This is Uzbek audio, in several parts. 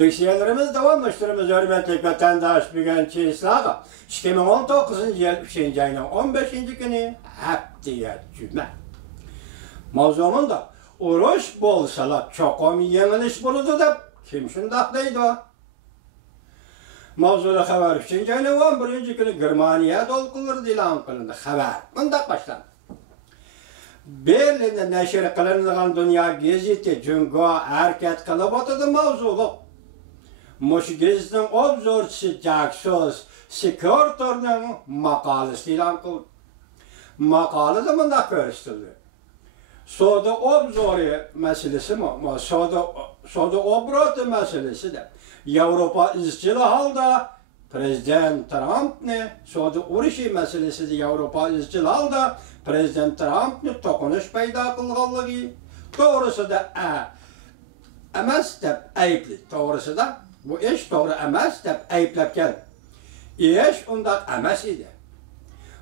Leksiyalarımız davamlaştırımız hürmetlik vatandaş bugünkü islaha 2019 yıl 3. ayının 15. günü haftaya cüme. Mavzumun da uruş bolsalar çokum yengiliş buludu da kim şundak deydi o? Mavzuda haber 3. ayının 11. günü Germaniya dolkulur ilan kılındı. Haber bundak başlandı. Berlin'de neşir kılınılan Dünya Gazeti Cungo hareket kılıp oturdu mavzuluk. Muş gezinin obzorçusu Jacksos Sekörtor'un makalesi ilan kıldı. Makalı da bundak görüştürdü. Soda obzoru meselesi mi? Soda obrotı meselesi de. Avrupa izcili halda Prezident Trump ne? Soda uruşi meselesi de Avrupa izcili halda Prezident Trump ne tokunuş payda kılgalığı. Doğrusu da emas dep ayıplı. Doğrusu da bu iş doğru emas dep ayıplap gel. İş ondak emas idi.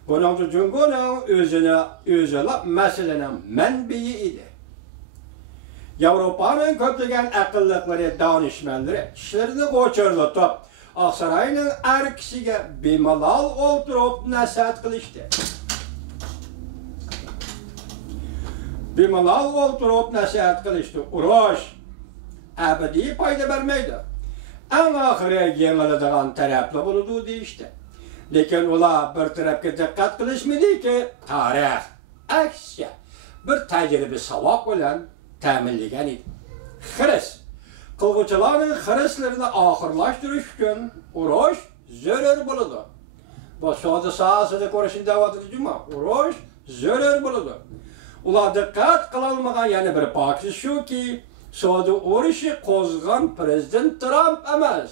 Bunun Cungo'nun özüne meselenin menbeyi idi. Avrupa'nın köplegen akıllıkları, danışmanları işlerini koçurlutup Aksaray'ın her kişiye bemalal oturup nasihat kılıştı. Bemalal oturup nasihat kılıştı. Uruş ebedi payda vermeydi. En ahire yenilediğin taraflı buludu deyişti. Lekin ular bir tarafga diqqat qilishmadi ki tarix aksiya bir tajriba savoq bilan ta'minlagan edi. Xiris qilg'uvchilarning xirislarini oxirlashtirish uchun urush zarur bo'ladi. Bu soda sohasida ko'rishni da'vat etdimi? Urush zarur bo'ladi. Ular diqqat qilolmagan yana bir faktisi shuki, soda urushi qo'zg'agan prezident Trump emas.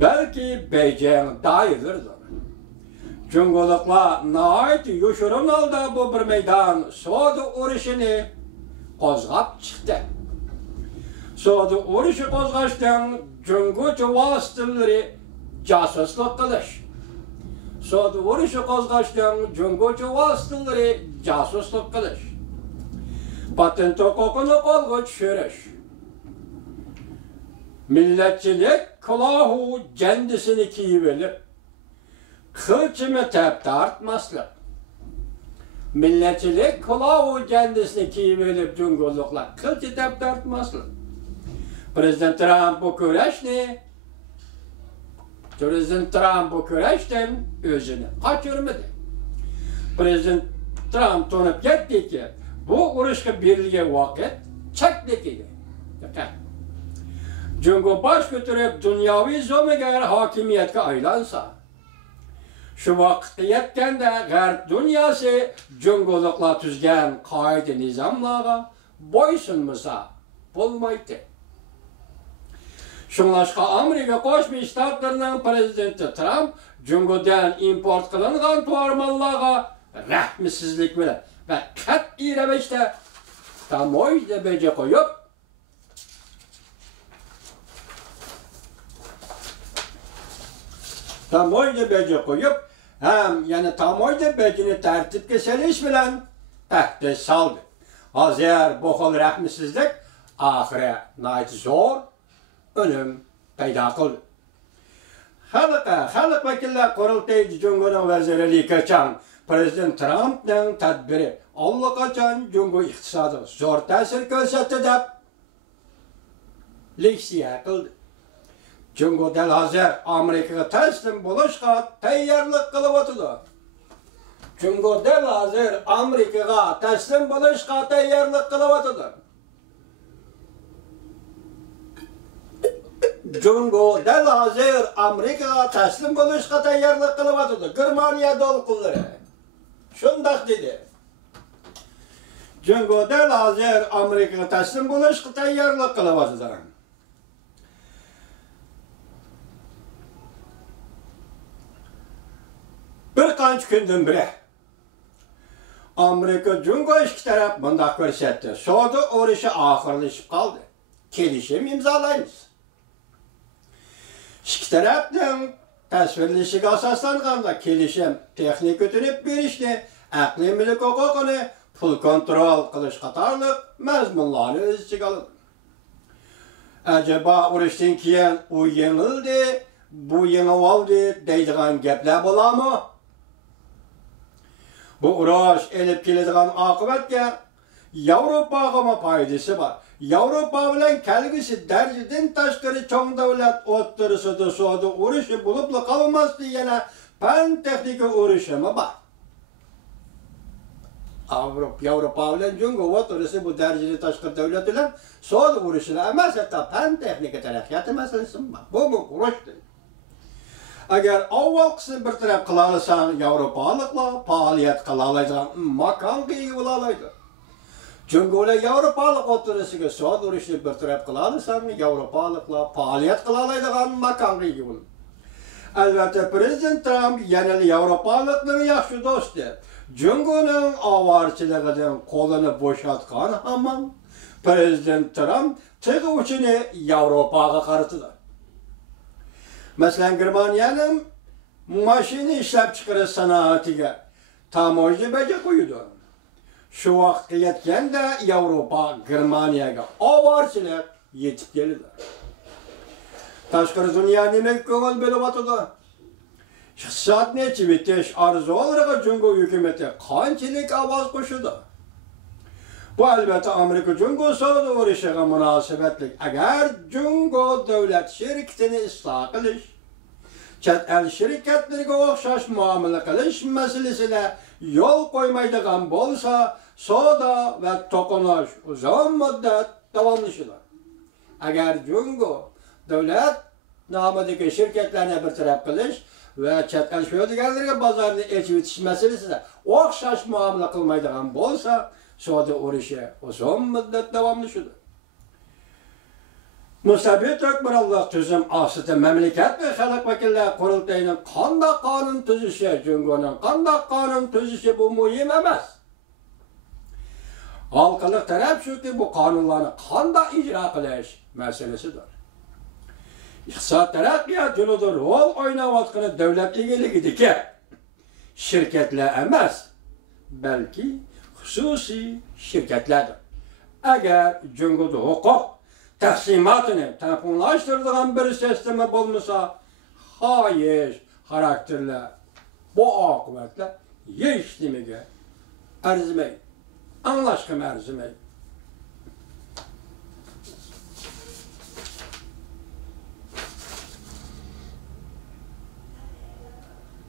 Belki Beijing dairdir. Cungolıklar nait yoşurun aldı bu bir meydan soda uruşunu kozgap çıktı. Soda uruşu kozgaçtan Cungocu vasıtaları casusluk kılış. Soda uruşu kozgaçtan Cungocu vasıtaları casusluk kılış. Patent hukukunu kolgu düşürüş. Milletçilik kılahu kendisini kiyivelip, kılçımı tepte artmaslık. Milletçilik kılahu kendisini kiyivelip cungullukla, kılçı tepte artmaslık. Prezident Trump bu köreşni, Prezident Trump bu köreşten özünü kaçırmadı. Prezident Trump tonup gitti ki, bu uruşka birliğe vakit çekti ki. Cungo baş götürüp dünyavi zomeger hakimiyetke aylansa, şu vakitte yetken de Garp dünyası Cungolukla tüzgen kaide nizamlara boysunmasa bulmaydı. Şunlaşka Amerika Koşmuş Ştatlarının prezidenti Trump, Cungo'dan import kılınan tuarmallara rahmsizlik ve kat'i reveçte tamoy da bece koyup, tamoyda bece koyup hem yani tamoyda becini tertipke seliş bilen tahta saldı. Hazır bu kol rahmsizlik ahire nait zor ölüm payda kıldı. Halk vekiller kurultayı Cungo'nun vezirliği kaçan Prezident Trump'ın tedbiri Allah kaçan Cungo iktisadı zor tesir gösterdi de leksiya kıldı. Cungo del hazır Amerika'ya teslim buluşka tayyorlik kılıp oturdu. Cungo del hazır Amerika'ya teslim buluşka tayyorlik kılıp oturdu. Cungo del hazır Amerika'ya teslim buluşka tayyorlik kılıp oturdu. Germaniya dolkulları. Şundak dedi. Cungo del hazır Amerika'ya teslim buluşka tayyorlik kılıp oturdu. Bir qancha kundan beri Amerika Cungo ikki taraf bundoq ko'rsatdi. Soda urushi oxirlashib qoldi. Kelishim imzolaymiz. Ikki tarafning tasvirlashiga asoslanganda kelishim texnik o'tirib berishni, aqliy mulk huquqini pul kontrol qilish qatorliq mazmunlarni o'z ichiga oladi. Acaba urushdan keyin u yengildi, bu yengib oldi deydigan gaplar bo'ladimi? Bu urush elib keladigan oqibatga Yevropaga foydasi bor. Yevropa bilan kelgusi darajadan tashqari cho'ng davlat o'rtasida savdo urushi bo'lib qolmasdi, yana fan texnika urushi bor. Yevropa bilan Jungo o'rtasida bu darajada tashqari davlat bilan savdo urushi emas, hatto fan texnika taraqqiyoti masalasi bor. Bu urushdir. Agar avval qismi bir taraf qila olsang, Yevropaliklar faoliyat qila oladigan makonga ega bo'la oladi. Jungo'lar Yevropalik o'rtasiga savdo urushini bir taraf qila olsang, Yevropaliklar faoliyat qila oladigan makonga ega bo'ladi. Albatta Prezident Trump yana Yevropaliklarning yaxshi do'sti. Jungo'ning ovorchiligidan qo'lini bo'shatgan hamon Prezident Trump tig'i uchini Yevropaga qaratdi. Masalan, Germaniyaning mashina ishlab chiqarish sanoatiga tamoyil baja qo'ydi. Shu vaqtga yetganda Yevropa Germaniyaga ovorchilik yetib keldi. Tashqari dunyo nimaga ko'ngil bo'lyapti? Iqtisodni chivitish arzulariga Jungo hukumati qanchalik ovoz qo'shdi? Bu albatta Amerika Jungo savdo urushiga munosabatli. Agar Jungo davlat shirkatini isloh qilish, chet el shirkatlariga o'xshash muomala qilish masalasida yo'l qo'ymaydigan bo'lsa, savdo va to'qinash uzun muddat davomlashadi. Agar Jungo davlat nomidagi shirkatlarni bir taraf qilish va chet el savdogarlarga bozorni ochib etish masalasida o'xshash muomala qilmaydigan bo'lsa, savdo urushi uzun muddat davomlashadi. Mustabid hukmronlik tuzum ostida mamlakat va xalq vakillari qurultayining qanday qonun tuzishi, Jungoning qanday qonun tuzishi bu muhim emas. Xalqlik taraf shuki bu qonunlarni qanday ijro qilish masalasidir. Iqtisod taraqqiyot yo'lida rol o'ynayotgan davlat egaligidagi shirkatlar emas, balki xususiy shirkatlardir. Agar Jungoda huquq taqsimotini takomillashtiradigan bir sistema bo'lmasa, xoyish xarakterli bu oqibatlar hech nimaga arzimaydi, anglashga arzimaydi.